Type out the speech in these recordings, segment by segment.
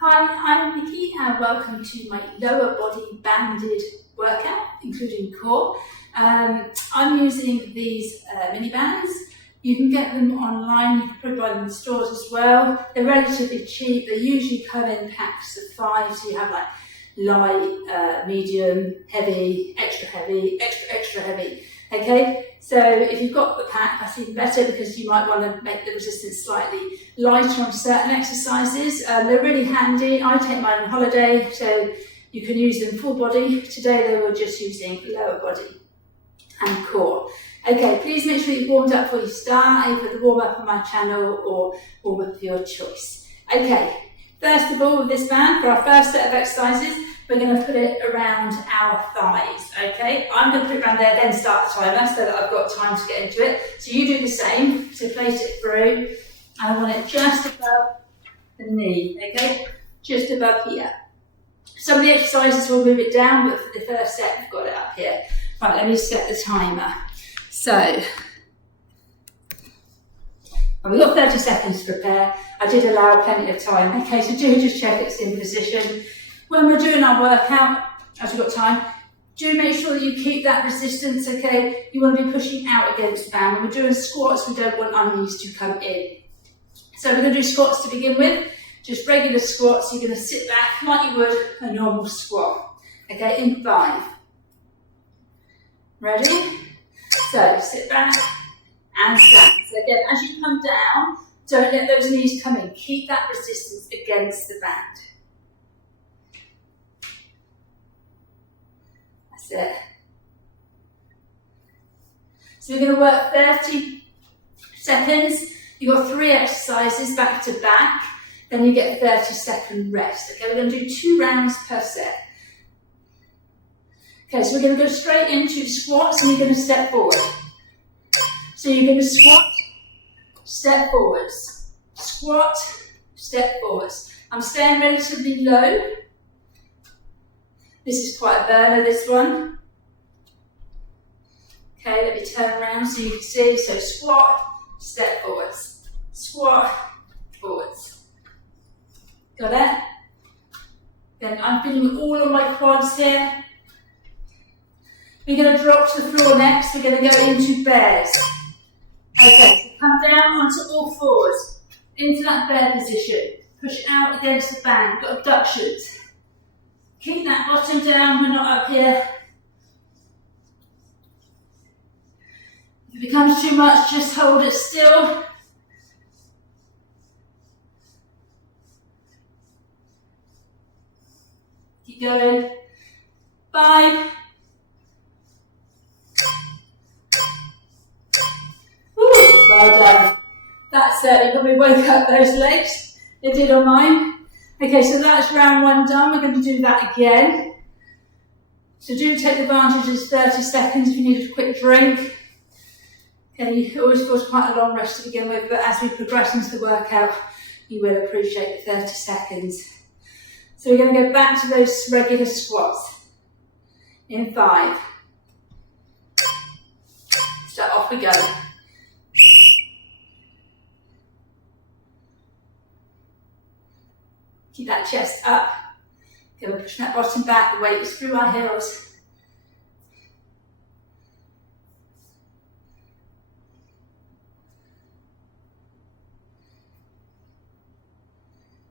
Hi, I'm Nikki and welcome to my lower body banded workout, including core. I'm using these mini bands. You can get them online, you can probably buy them in stores as well. They're relatively cheap, they usually come in packs of 5, so you have like light, medium, heavy, extra heavy, extra heavy. Okay, so if you've got the pack, that's even better because you might want to make the resistance slightly lighter on certain exercises. They're really handy. I take mine on holiday, so you can use them full body. Today they were just using lower body and core. Okay, please make sure you've warmed up before you start, either the warm up on my channel or warm up of your choice. Okay, first of all with this band, for our first set of exercises, we're going to put it around our thighs, okay? I'm going to put it around there, then start the timer so that I've got time to get into it. So you do the same, so place it through, and I want it just above the knee, okay? Just above here. Some of the exercises will move it down, but for the first set, we've got it up here. Right, let me set the timer. So, we've got 30 seconds to prepare. I did allow plenty of time, okay? So do just check it's in position. When we're doing our workout, as we've got time, do make sure that you keep that resistance, okay? You want to be pushing out against the band. When we're doing squats, we don't want our knees to come in. So we're going to do squats to begin with, just regular squats. You're going to sit back like you would a normal squat, okay, in 5. Ready? So sit back and stand. So again, as you come down, don't let those knees come in. Keep that resistance against the band. It. So we're going to work 30 seconds. You've got 3 exercises back to back, then you get a 30-second rest. Okay, we're going to do 2 rounds per set. Okay, so we're going to go straight into squats and you're going to step forward. So you're going to squat, step forwards, squat, step forwards. I'm staying relatively low. This is quite a burner, this one. Okay, let me turn around so you can see. So squat, step forwards. Squat, forwards. Got it? Then I'm feeling all on my quads here. We're going to drop to the floor next. We're going to go into bears. Okay, so come down onto all fours. Into that bear position. Push out against the band. Got abductions. Keep that bottom down, we're not up here. If it becomes too much, just hold it still. Keep going. 5. Woo, well done. That's it, you probably woke up those legs. It did on mine. Okay, so that's round 1 done. We're going to do that again. So do take advantage of this 30 seconds if you need a quick drink. Okay, it always feels quite a long rest to begin with, but as we progress into the workout, you will appreciate the 30 seconds. So we're going to go back to those regular squats in 5. So off we go. Keep that chest up. Okay, we're pushing that bottom back, the weight is through our heels.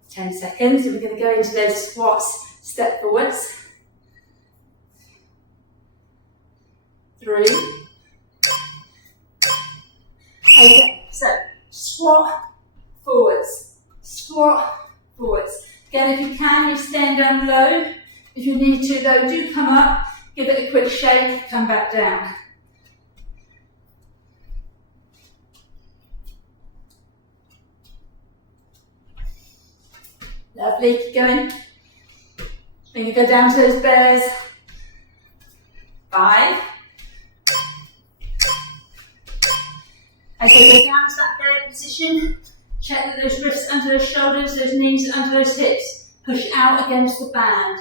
Ten seconds, and we're going to go into those squats, step forwards. 3. Okay, so squat, forwards, squat, forwards. Again, if you can, you stand down low. If you need to, though, do come up, give it a quick shake, come back down. Lovely, keep going. Then you go down to those bears. 5. As you go down to that bear position, check that those wrists under those shoulders, those knees under those hips. Push out against the band.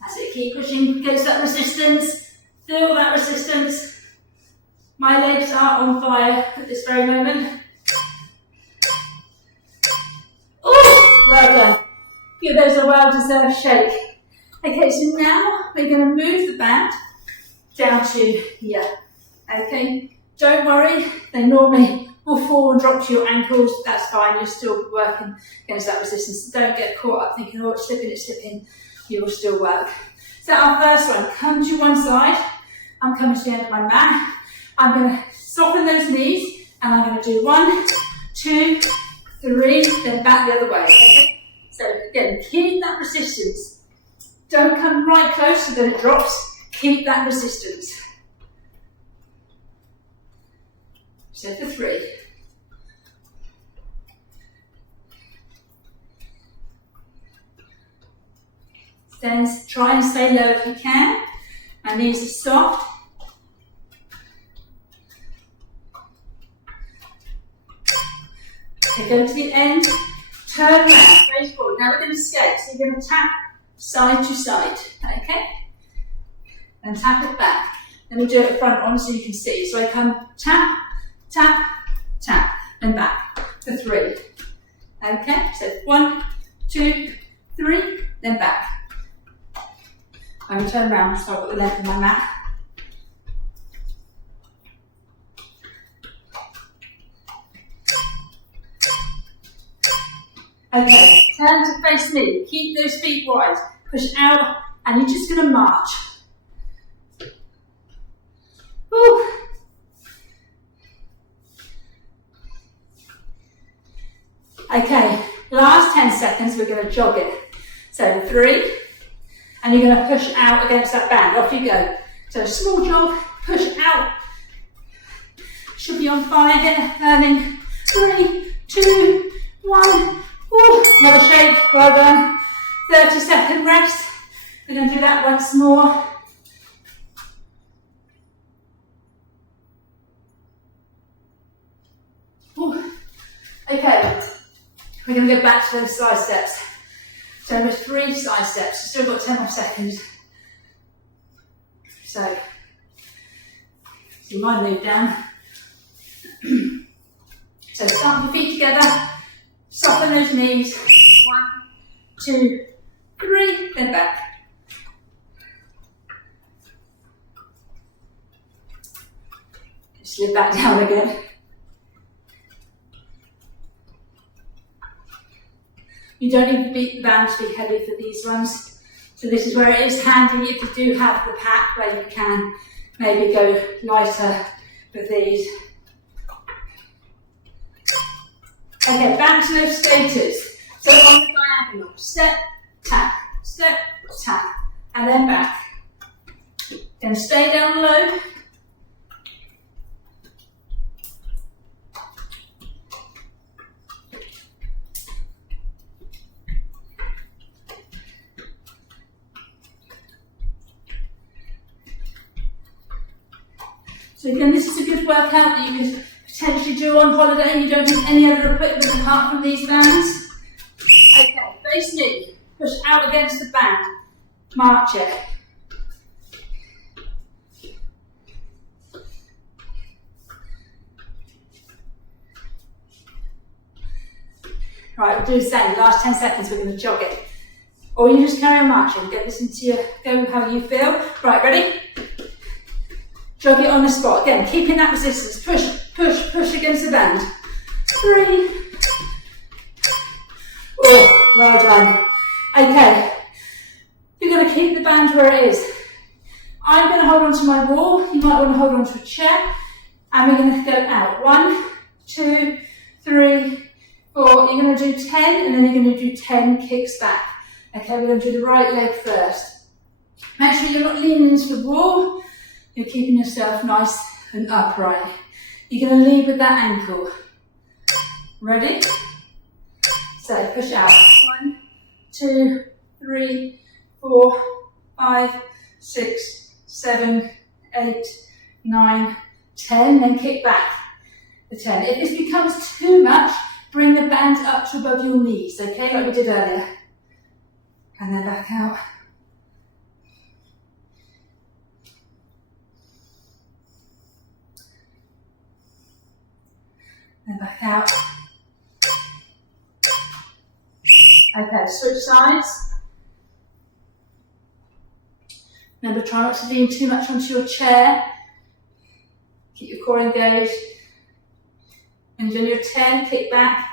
That's it. it. Keep pushing against that resistance. Feel that resistance. My legs are on fire at this very moment. Oh, well done. Give those a well-deserved shake. Okay, so now we're going to move the band down to here. Okay, don't worry, they normally will fall and drop to your ankles. That's fine, you're still working against that resistance. Don't get caught up thinking, oh, it's slipping. You will still work. So our first one, come to one side. I'm coming to the end of my mat. I'm going to soften those knees and I'm going to do 1, 2, 3, then back the other way. Okay? So again, keep that resistance. Don't come right close so that it drops. Keep that resistance. So for 3. Then try and stay low if you can. My knees are soft. Okay, go to the end. Turn around, face forward. Now we're going to skate. So you're going to tap side to side. Okay? And tap it back. Then we'll do it front on so you can see. So I come tap, tap, tap, and back for 3. Okay? So 1, 2, 3, then back. I'm going to turn around so I've got the length of my mat. Okay, turn to face me. Keep those feet wide. Push out, and you're just going to march. Woo. Okay, last 10 seconds, we're going to jog it. So 3. And you're going to push out against that band. Off you go. So a small jog, push out. Should be on fire here. Learning. 3, 2, 1. Woo. Another shake. Well done. 30-second rest. We're going to do that once more. Woo. Okay. We're going to go back to those side steps. So there's 3 side steps, still got 10 more seconds. So, see my move down. So start your feet together, soften those knees. 1, 2, 3, then back. Slip back down again. You don't need the band to be heavy for these ones. So this is where it is handy if you do have the pack where you can maybe go lighter with these. Okay, back to those skaters. So on the diagonal, step, tap, and then back. Then stay down low. So again, this is a good workout that you can potentially do on holiday. You don't need any other equipment apart from these bands. Okay, face knee. Push out against the band. March it. Right, we'll do the same. Last 10 seconds, we're going to jog it. Or you just carry on marching. Get this into your, go how you feel. Right, ready? Jog it on the spot. Again, keeping that resistance. Push, push, push against the band. 3. Oh, well done. Okay. You're going to keep the band where it is. I'm going to hold on to my wall. You might want to hold on to a chair. And we're going to go out. 1, 2, 3, 4. You're going to do 10 and then you're going to do 10 kicks back. Okay, we're going to do the right leg first. Make sure you're not leaning into the wall. You're keeping yourself nice and upright. You're going to lead with that ankle. Ready? So push out. 1, 2, 3, 4, 5, 6, 7, 8, 9, 10. Then kick back the 10. If this becomes too much, bring the band up to above your knees, okay, like we did earlier. And then back out. and back out. Okay, switch sides. Remember, try not to lean too much onto your chair. Keep your core engaged. And on your 10, kick back.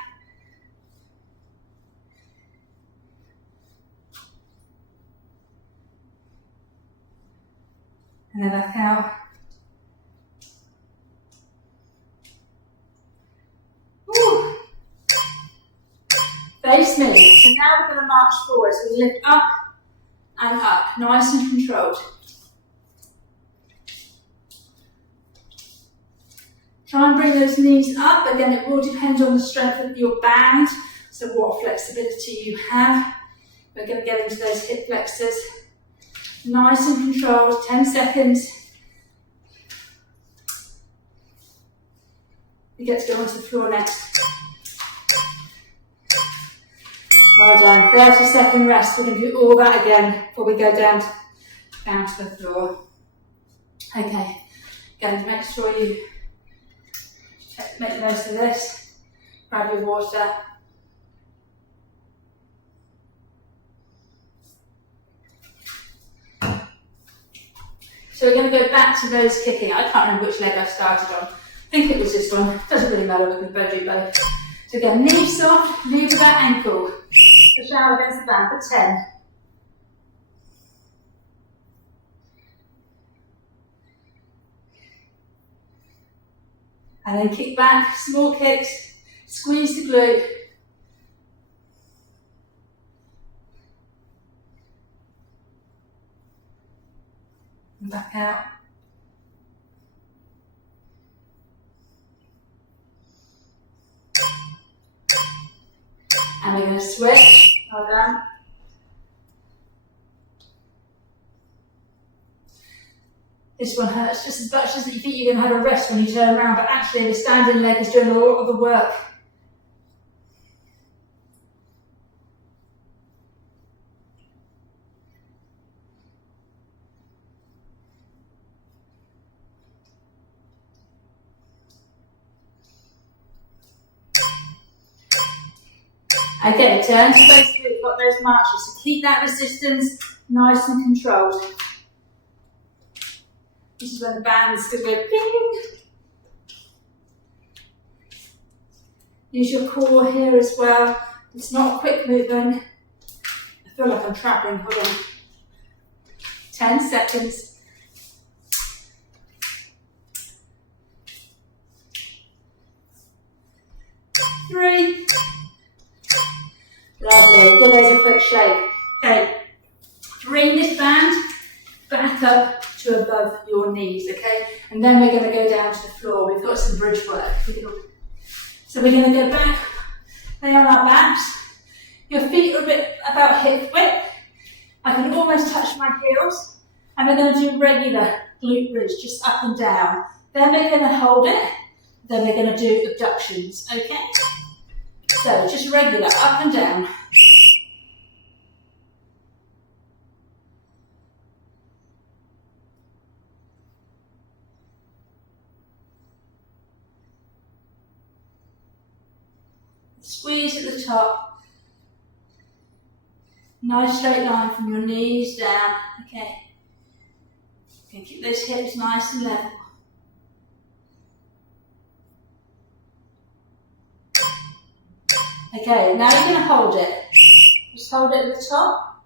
And then back out. Woo. Face me. So now we're going to march forward. So we lift up and up, nice and controlled. Try and bring those knees up. Again, it will depend on the strength of your band, so what flexibility you have. We're going to get into those hip flexors. Nice and controlled, 10 seconds. You get to go onto the floor next. Well done. 30-second rest. We're going to do all that again before we go down to the floor. Okay. Again, make sure you make the most of this. Grab your water. So we're going to go back to those kicking. I can't remember which leg I started on. I think it was this one. Doesn't really matter, we can both do both. So again, knee soft, lever that ankle. Push out against the band for 10. And then kick back, small kicks, squeeze the glute. And back out. And we're going to switch. Well done. This one hurts just as much as you think you're going to have a rest when you turn around, but actually the standing leg is doing a lot of the work. Okay, turn to face through, you've got those marches, so keep that resistance nice and controlled. This is when the band's going to go ping. Use your core here as well. It's not a quick movement. I feel like I'm trapping, hold on. 10 seconds. Three. Lovely, give those a quick shake. Okay, bring this band back up to above your knees, okay? And then we're going to go down to the floor. We've got some bridge work. So we're going to go back, lay on our backs. Your feet are a bit about hip width. I can almost touch my heels. And we're going to do regular glute bridge, just up and down. Then we're going to hold it. Then we're going to do abductions, okay? So just regular, up and down. Squeeze at the top. Nice straight line from your knees down, okay? You can keep those hips nice and level. Okay, now you're going to hold it. Just hold it at the top.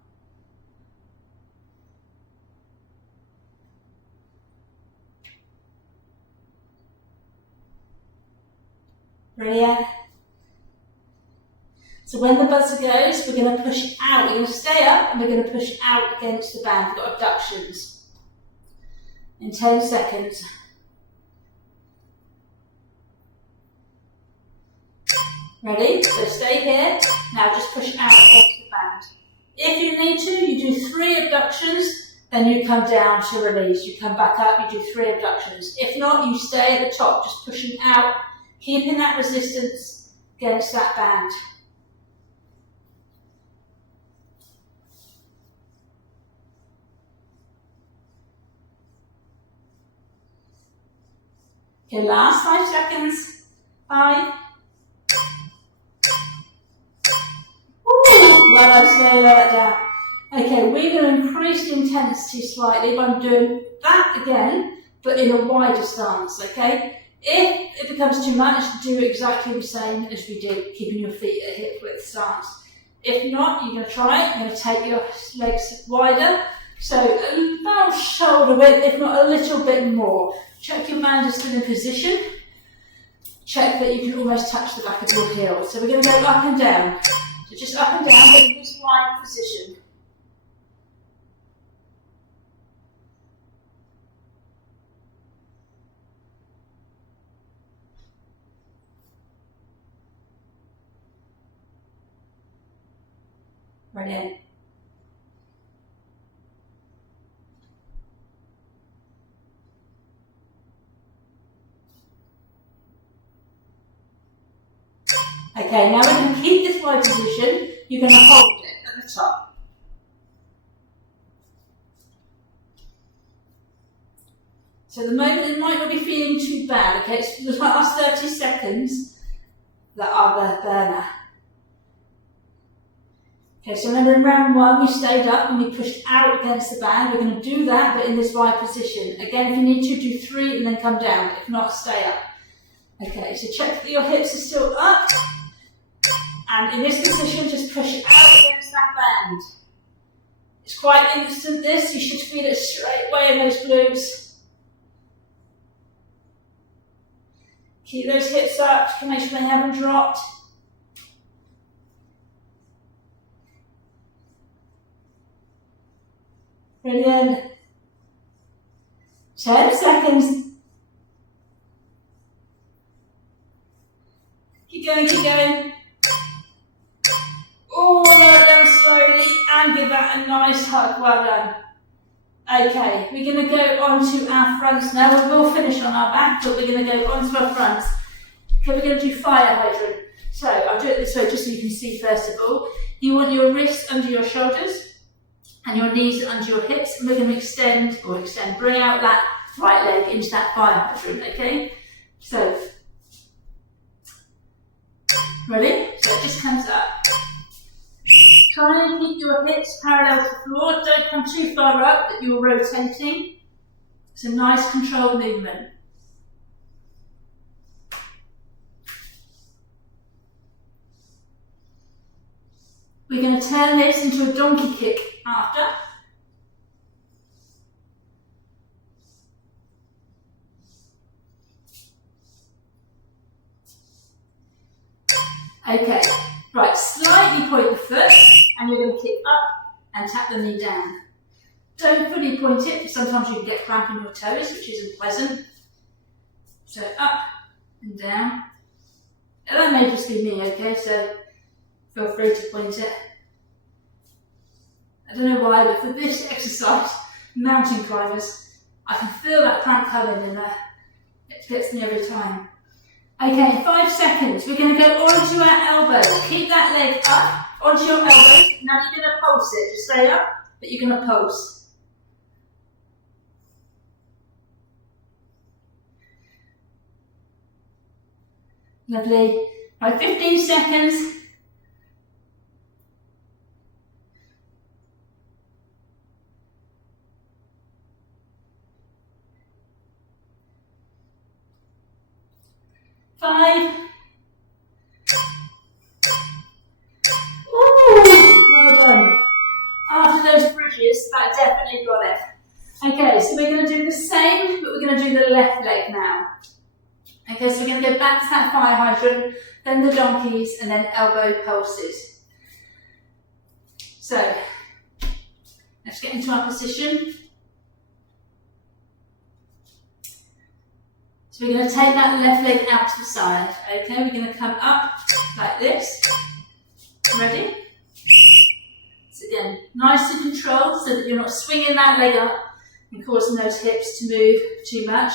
Brilliant. So when the buzzer goes, we're going to push out. We're going to stay up and we're going to push out against the band. We've got abductions. In 10 seconds. Ready? So stay here. Now just push out against the band. If you need to, you do 3 abductions, then you come down to release. You come back up, you do 3 abductions. If not, you stay at the top, just pushing out, keeping that resistance against that band. Okay, last 5 seconds. 5. Well done, slowly lower that down. Okay, we're going to increase the intensity slightly by doing that again, but in a wider stance, okay? If it becomes too much, do exactly the same as we did, keeping your feet at hip width stance. If not, you're going to try it, you're going to take your legs wider, so about shoulder width, if not a little bit more. Check your band is still in position. Check that you can almost touch the back of your heel. So we're going to go up and down. So just up and down, but in this wide position. Brilliant. Okay, now we're going to keep this wide position. You're going to hold it at the top. So at the moment it might not be feeling too bad, okay? It's the last 30 seconds that are the burner. Okay, so remember in round 1 we stayed up and we pushed out against the band. We're going to do that, but in this wide position. Again, if you need to, do 3 and then come down. If not, stay up. Okay, so check that your hips are still up. And in this position, just push it out against that band. It's quite instant this. You should feel it straight away in those glutes. Keep those hips up to make sure they haven't dropped. Brilliant. 10 seconds. Keep going, keep going. Oh, lower it down slowly and give that a nice hug. Well done. Okay, we're going to go on to our fronts now. We will finish on our back, but we're going to go on to our fronts. Okay, we're going to do fire hydrant. So I'll do it this way just so you can see first of all. You want your wrists under your shoulders and your knees under your hips, and we're going to extend, bring out that right leg into that fire hydrant, okay? So, ready? So it just comes up. Try and keep your hips parallel to the floor. Don't come too far up that you're rotating. It's a nice controlled movement. We're going to turn this into a donkey kick after. Okay, right, slightly point the foot and you're going to kick up and tap the knee down. Don't fully point it, because sometimes you can get cramp in your toes, which isn't pleasant. So up and down. And that may just be me, okay, so feel free to point it. I don't know why, but for this exercise, mountain climbers, I can feel that cramp coming and it gets me every time. Okay, 5 seconds. We're going to go onto our elbows. Keep that leg up onto your elbows. Now you're going to pulse it. Just stay up, but you're going to pulse. Lovely. Right, 15 seconds. Five. Ooh, well done. After those bridges, that definitely got it. Okay, so we're going to do the same, but we're going to do the left leg now. Okay, so we're going to go back to that fire hydrant, then the donkeys, and then elbow pulses. So, let's get into our position. So we're going to take that left leg out to the side. Okay, we're going to come up like this. Ready? So again, nice and controlled so that you're not swinging that leg up and causing those hips to move too much.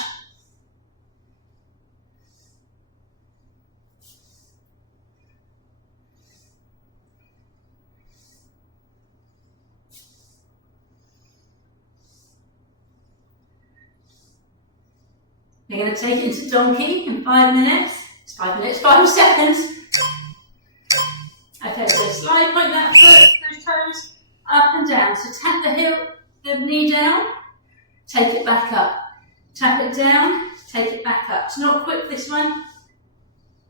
We're going to take it into donkey in 5 minutes. It's 5 minutes, 5 seconds. Okay, so slide point that foot, those toes, up and down. So tap the knee down, take it back up. Tap it down, take it back up. It's not quick, this one.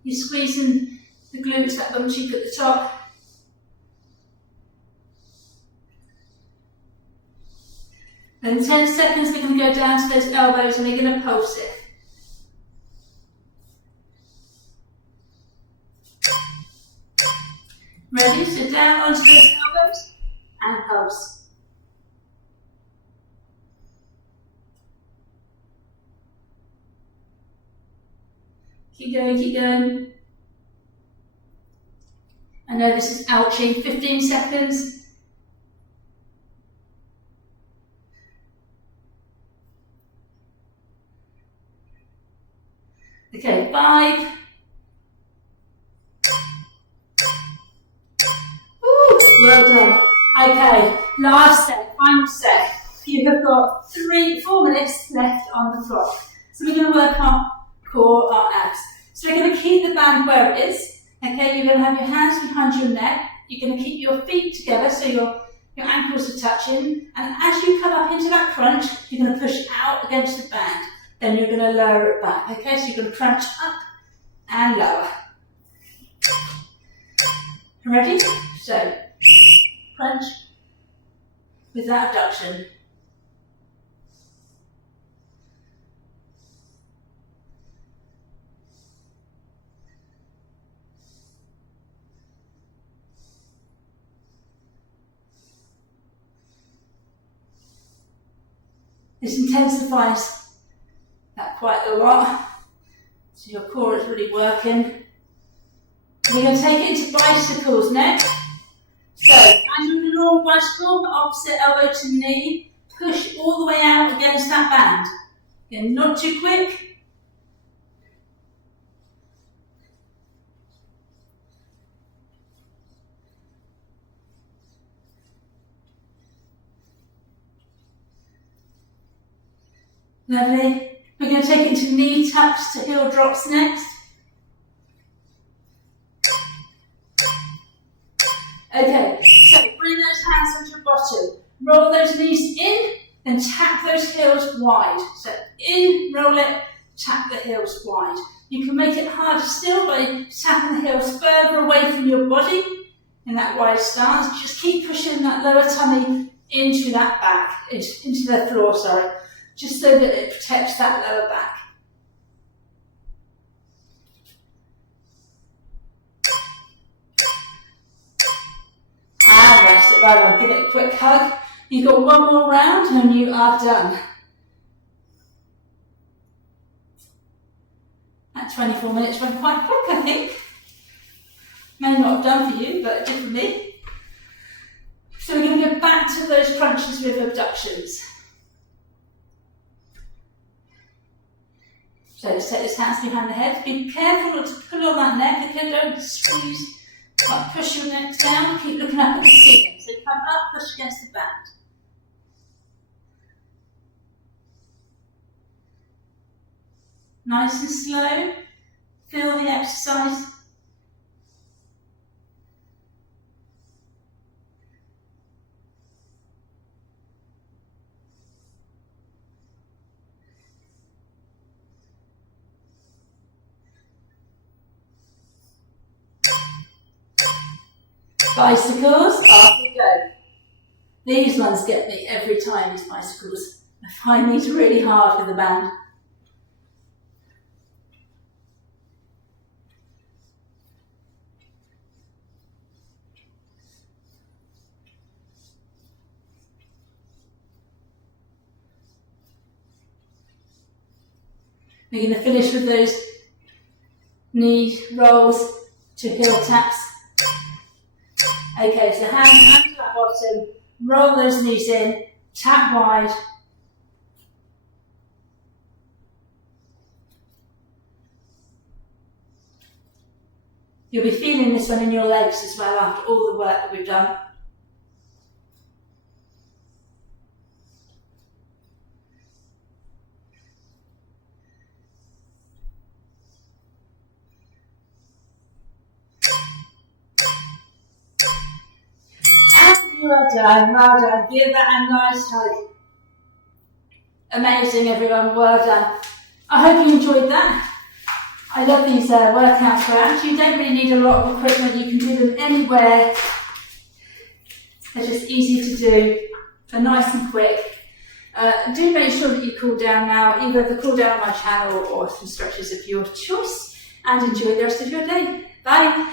You're squeezing the glutes, that bum cheek at the top. Then 10 seconds, we're going to go down to those elbows and we're going to pulse it. Ready? So down onto those elbows and pulse. Keep going, keep going. I know this is ouching. 15 seconds. Okay, 5. Ooh, well done. Okay, last set, final set. You have got 4 minutes left on the clock. So we're going to work our core, our abs. So we're going to keep the band where it is. Okay, you're going to have your hands behind your neck. You're going to keep your feet together so your ankles are touching. And as you come up into that crunch, you're going to push out against the band. Then you're going to lower it back. Okay, so you're going to crunch up and lower. Ready? So, crunch with that abduction. This intensifies that quite a lot, so your core is really working. We're going to take it into bicycles next. So, as in a normal bicycle, opposite elbow to knee, push all the way out against that band. Again, not too quick. Lovely. We're going to take it into knee tucks to heel drops next. Okay, so bring those hands onto your bottom. Roll those knees in and tap those heels wide. So in, roll it, tap the heels wide. You can make it harder still by tapping the heels further away from your body in that wide stance. Just keep pushing that lower tummy into that back, into the floor, sorry. Just so that it protects that lower back. And rest it right on. Give it a quick hug. You've got one more round and you are done. That 24 minutes went quite quick, I think. May not have done for you, but it did for me. So we're going to go back to those crunches with abductions. So just take those hands behind the head. Be careful not to pull on that neck, okay? Don't squeeze, but push your neck down. Keep looking up at the ceiling. So come up, push against the band. Nice and slow. Feel the exercise. Bicycles, off we go. These ones get me every time, these bicycles. I find these really hard with the band. We're going to finish with those knee rolls to heel taps. Okay, so hands under that bottom, roll those knees in, tap wide. You'll be feeling this one in your legs as well after all the work that we've done. done, well done. Give that a nice hug. Amazing, everyone, well done. I hope you enjoyed that. I love these workouts where actually you don't really need a lot of equipment. You can do them anywhere. They're just easy to do. They're nice and quick. Do make sure that you cool down now, either the cool down on my channel or some stretches of your choice, and enjoy the rest of your day. Bye.